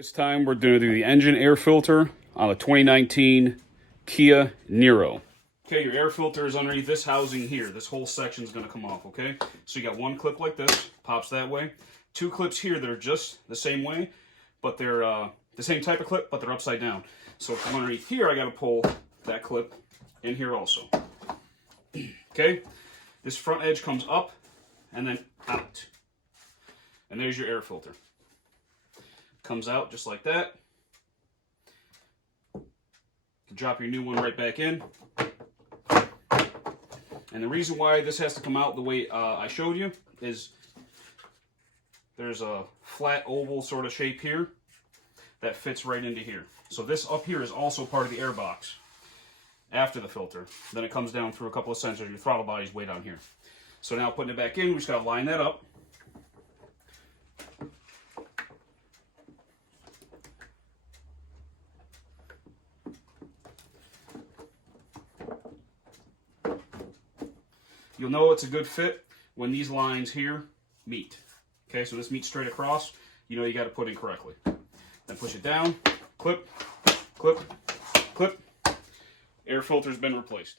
This time we're going to do the engine air filter on a 2019 Kia Niro. Okay, your air filter is underneath this housing here. This whole section is going to come off, okay? So you got one clip like this, pops that way. Two clips here that are just the same way, but they're the same type of clip, but they're upside down. So from underneath here, I got to pull that clip in here also. Okay, this front edge comes up and then out. And there's your air filter. Comes out just like that. You can drop your new one right back in. And the reason why this has to come out the way I showed you is there's a flat oval sort of shape here that fits right into here. So this up here is also part of the air box after the filter. Then it comes down through a couple of sensors. Your throttle body's way down here. So now putting it back in, we just got to line that up. You'll know it's a good fit when these lines here meet. Okay, so this meets straight across. You know you got to put in correctly. Then push it down, clip, clip, clip. Air filter's been replaced.